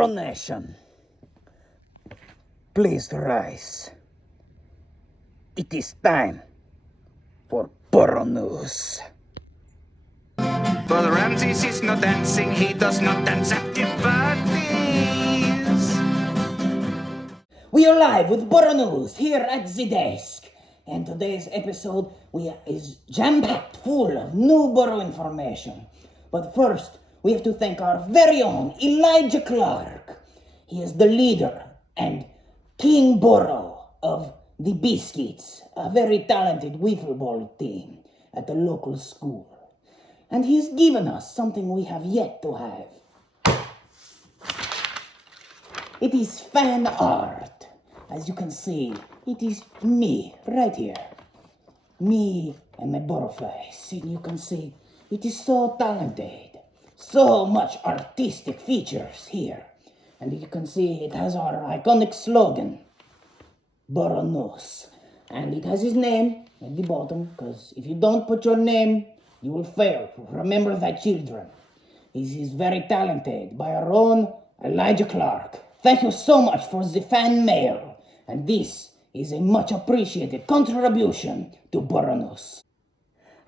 Burro Nation, please rise. It is time for Burro News. But Ramses is not dancing, he does not dance at the parties. We are live with Burro News here at the desk. And today's episode is jam-packed full of new Burro information. But first, we have to thank our very own Elijah Clark. He is the leader and King Burro of the Biscuits, a very talented wiffle ball team at the local school. And he has given us something we have yet to have. It is fan art. As you can see, it is me right here. Me and my Burro face. And you can see it is so talented. So much artistic features here. And you can see it has our iconic slogan, Burro Knows. And it has his name at the bottom, because if you don't put your name, you will fail. Remember thy children. He is very talented by our own Elijah Clark. Thank you so much for the fan mail. And this is a much appreciated contribution to Burro News.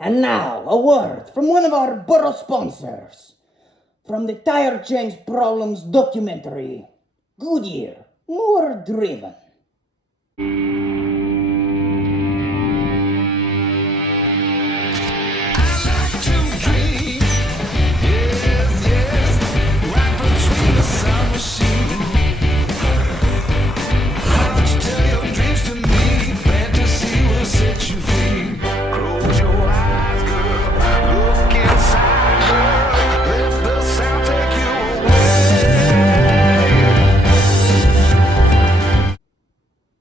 And now, a word from one of our Burro sponsors. From the Tire Change Problems documentary, Goodyear, more driven.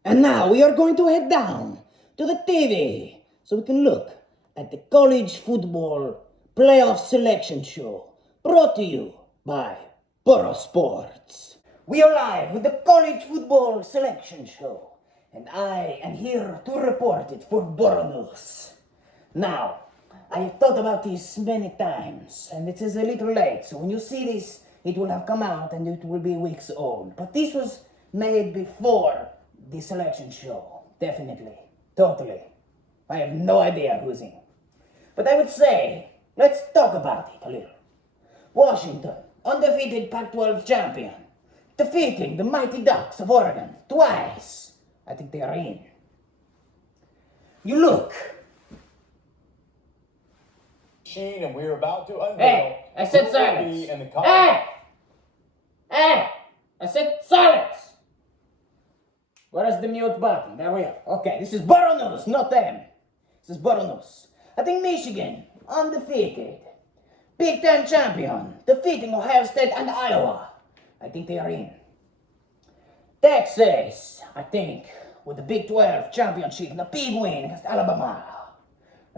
And now we are going to head down to the TV so we can look at the college football playoff selection show brought to you by Burro Sports. We are live with the college football selection show, and I am here to report it for Burro News. Now, I have thought about this many times, and it is a little late, so when you see this, it will have come out and it will be weeks old. But this was made before the selection show, definitely, totally. I have no idea who's in. But I would say, let's talk about it a little. Washington, undefeated Pac-12 champion, defeating the Mighty Ducks of Oregon twice. I think they are in. You look. And we're about to unveil. Hey, I said who will silence. be in the Hey, I said silence. Where is the mute button? There we are. Okay, this is Burro News, not them. This is Burro News. I think Michigan, undefeated. Big Ten champion, defeating Ohio State and Iowa. I think they are in. Texas, I think, with the Big 12 championship and a big win against Alabama.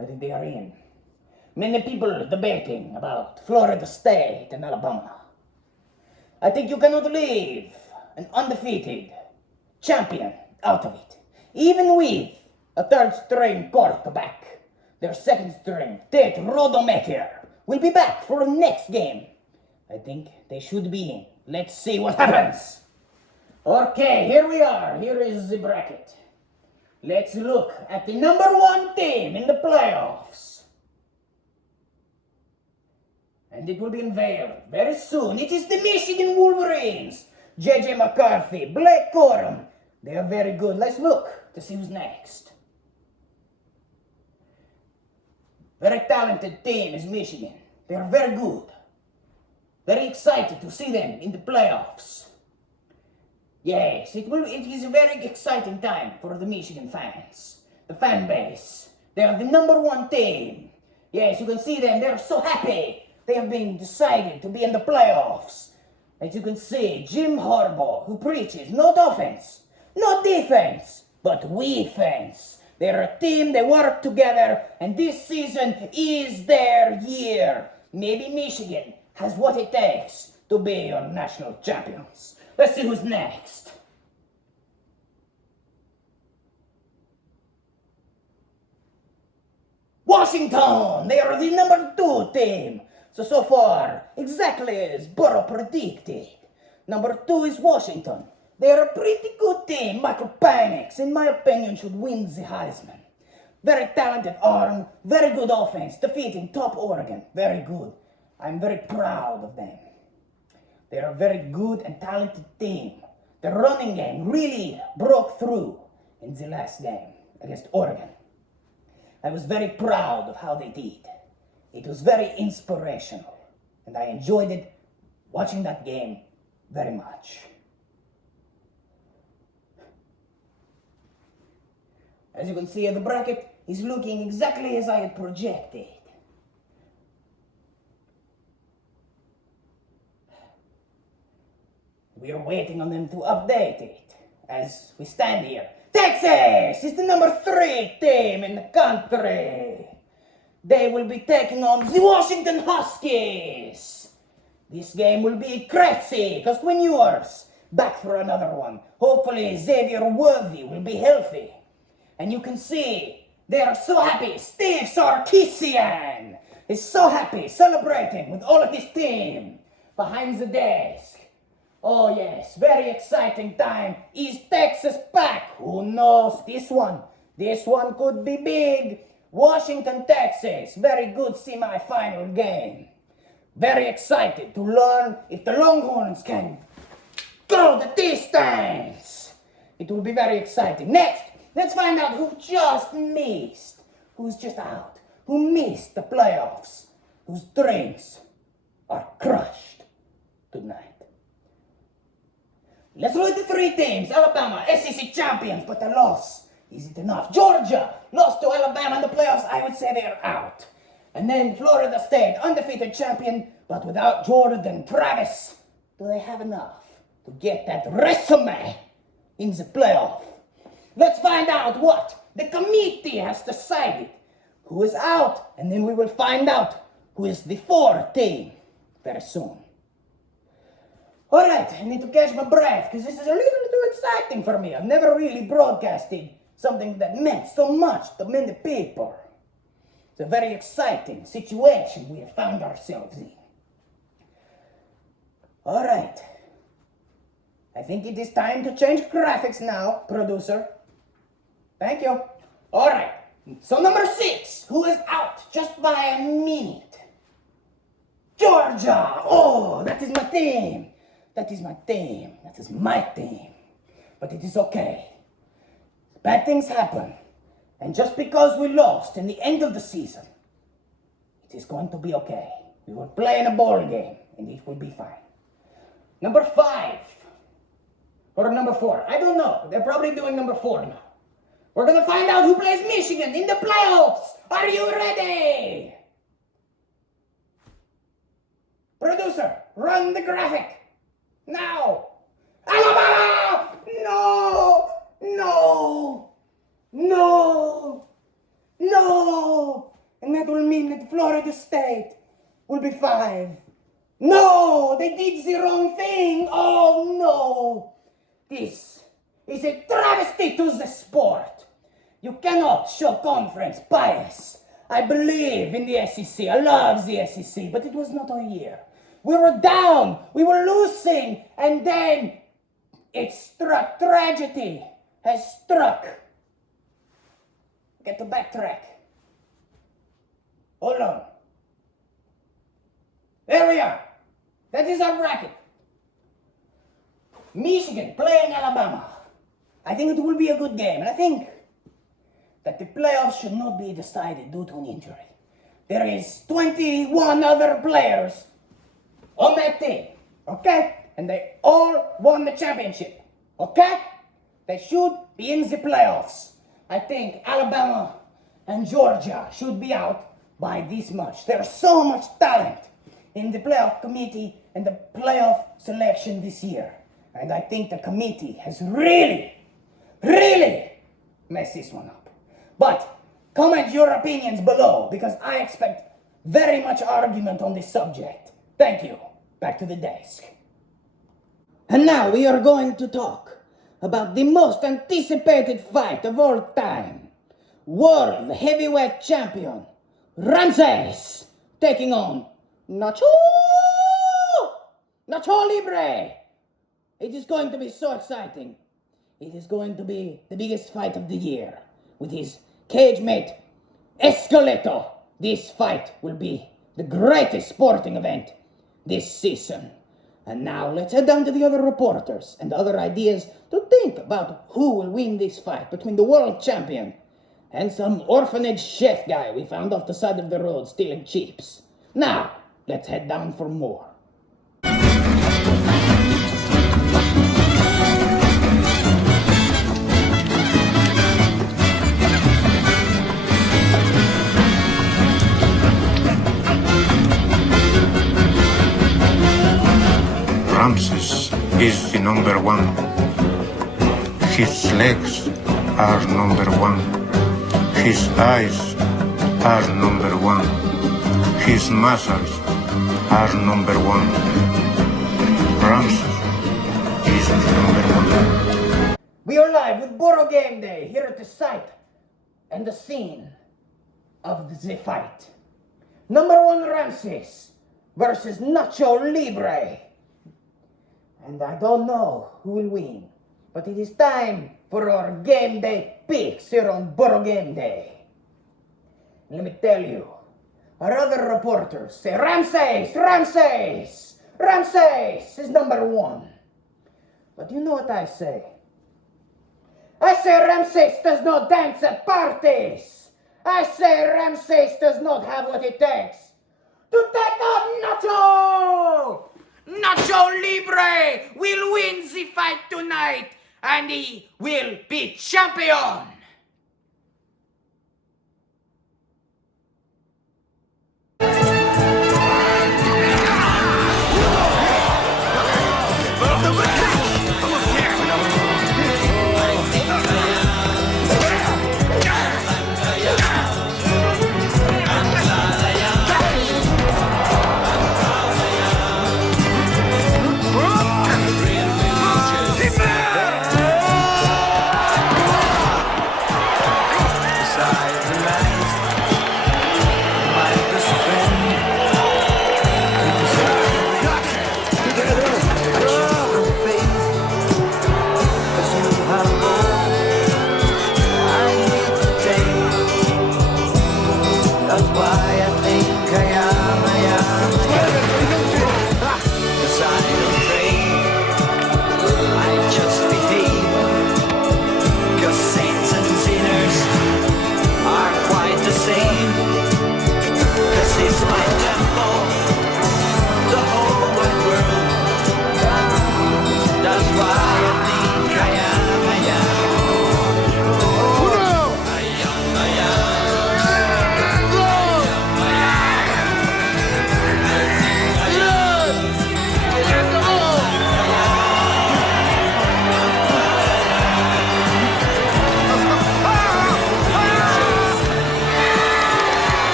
I think they are in. Many people debating about Florida State and Alabama. I think you cannot leave an undefeated champion out of it. Even with a third-string quarterback, their second-string, Tate Rodemaker, will be back for the next game. I think they should be in. Let's see what happens. Okay, here we are. Here is the bracket. Let's look at the number one team in the playoffs. And it will be unveiled very soon. It is the Michigan Wolverines. J.J. McCarthy, Blake Corum. They are very good. Let's look to see who's next. Very talented team is Michigan. They are very good. Very excited to see them in the playoffs. Yes, it is a very exciting time for the Michigan fans. The fan base. They are the number one team. Yes, you can see them. They are so happy. They have been decided to be in the playoffs. As you can see, Jim Harbaugh, who preaches not offense, not defense, but we-fence. They're a team, they work together, and this season is their year. Maybe Michigan has what it takes to be your national champions. Let's see who's next. Washington, they are the number 2 team. So far, exactly as Burro predicted. Number 2 is Washington. They're a pretty good team. Michael Penix, in my opinion, should win the Heisman. Very talented arm, very good offense, defeating top Oregon. Very good. I'm very proud of them. They're a very good and talented team. The running game really broke through in the last game against Oregon. I was very proud of how they did. It was very inspirational, and I enjoyed it watching that game very much. As you can see, the bracket is looking exactly as I had projected. We are waiting on them to update it as we stand here. Texas is the number 3 team in the country. They will be taking on the Washington Huskies. This game will be crazy because Quinn Ewers back for another one. Hopefully Xavier Worthy will be healthy. And you can see they are so happy. Steve Sarkisian is so happy, celebrating with all of his team behind the desk. Oh yes, very exciting time. Is Texas back? Who knows? This one could be big. Washington, Texas, very good semi-final game. Very excited to learn if the Longhorns can go the distance. It will be very exciting. Next, let's find out who just missed, who's just out, who missed the playoffs, whose dreams are crushed tonight. Let's look at the 3 teams. Alabama, SEC champions, but a loss. Is it enough? Georgia lost to Alabama in the playoffs. I would say they're out. And then Florida State, undefeated champion, but without Jordan Travis. Do they have enough to get that resume in the playoff? Let's find out what the committee has decided. Who is out? And then we will find out who is the 4th team very soon. Alright, I need to catch my breath because this is a little too exciting for me. I've never really broadcasted something that meant so much to many people. It's a very exciting situation we have found ourselves in. Alright, I think it is time to change graphics now, producer. Thank you. Alright, so number 6, who is out just by a minute? Georgia! Oh, that is my team. That is my team. That is my team. But it is okay. Bad things happen. And just because we lost in the end of the season, it is going to be okay. We will play in a ball game, and it will be fine. Number 5. Or number 4. I don't know. They're probably doing number 4 now. We're going to find out who plays Michigan in the playoffs. Are you ready? Producer, run the graphic. Now! Alabama! No! No! No! No! And that will mean that Florida State will be 5. No! They did the wrong thing! Oh no! This is a travesty to the sport. You cannot show conference bias. I believe in the SEC. I love the SEC, but it was not our year. We were down, we were losing, and then it struck. Tragedy has struck. Get to backtrack. Hold on. There we are. That is our bracket. Michigan playing Alabama. I think it will be a good game, and I think that the playoffs should not be decided due to an injury. There is 21 other players on that team, okay? And they all won the championship, okay? They should be in the playoffs. I think Alabama and Georgia should be out by this much. There's so much talent in the playoff committee and the playoff selection this year. And I think the committee has really messed this one up. But comment your opinions below because I expect very much argument on this subject. Thank you. Back to the desk. And now we are going to talk about the most anticipated fight of all time. World Heavyweight Champion Ramses taking on Nacho Libre It is going to be so exciting. It is going to be the biggest fight of the year. With his cage mate, Esqueleto. This fight will be the greatest sporting event this season. And now let's head down to the other reporters and other ideas to think about who will win this fight between the world champion and some orphanage chef guy we found off the side of the road stealing chips. Now, let's head down for more. Ramses is the number one. His legs are number one. His eyes are number one. His muscles are number one. Ramses is the number one. We are live with Burro Game Day here at the site and the scene of the fight. Number one Ramses versus Nacho Libre. And I don't know who will win, but it is time for our game day picks here on Burro Game Day. Let me tell you, our other reporters say Ramses is number one. But you know what I say? I say Ramses does not dance at parties. I say Ramses does not have what it takes to take on Nacho! Nacho Libre will win the fight tonight, and he will be champion!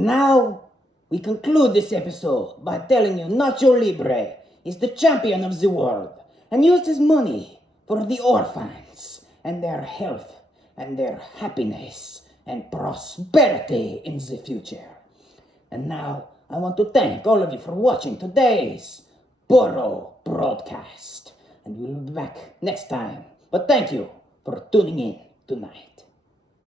And now, we conclude this episode by telling you Nacho Libre is the champion of the world and used his money for the orphans and their health and their happiness and prosperity in the future. And now, I want to thank all of you for watching today's Burro broadcast. And we'll be back next time. But thank you for tuning in tonight.